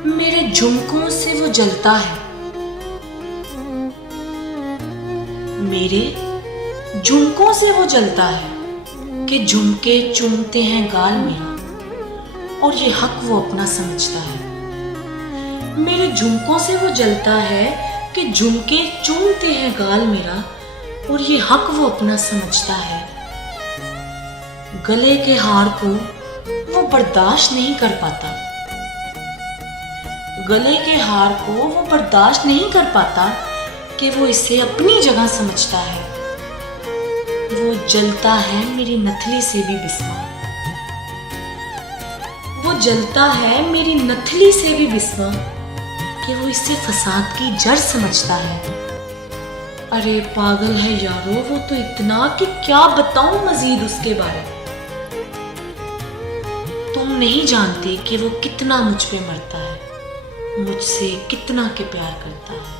मेरे झुमकों से वो जलता है, मेरे झुमकों से वो जलता है कि झुमके चूमते हैं गाल मेरा और ये हक वो अपना समझता है। मेरे झुमकों से वो जलता है कि झुमके चूमते हैं गाल मेरा और ये हक वो अपना समझता है। गले के हार को वो बर्दाश्त नहीं कर पाता, गले के हार को वो बर्दाश्त नहीं कर पाता कि वो इसे अपनी जगह समझता है। वो जलता है मेरी नथली से भी बिस्मा, वो जलता है मेरी नथली से भी बिस्मा कि वो इससे फसाद की जड़ समझता है। अरे पागल है यारो वो तो इतना कि क्या बताऊं मजीद उसके बारे में। तुम नहीं जानते कि वो कितना मुझ पे मरता है, मुझसे कितना के प्यार करता है।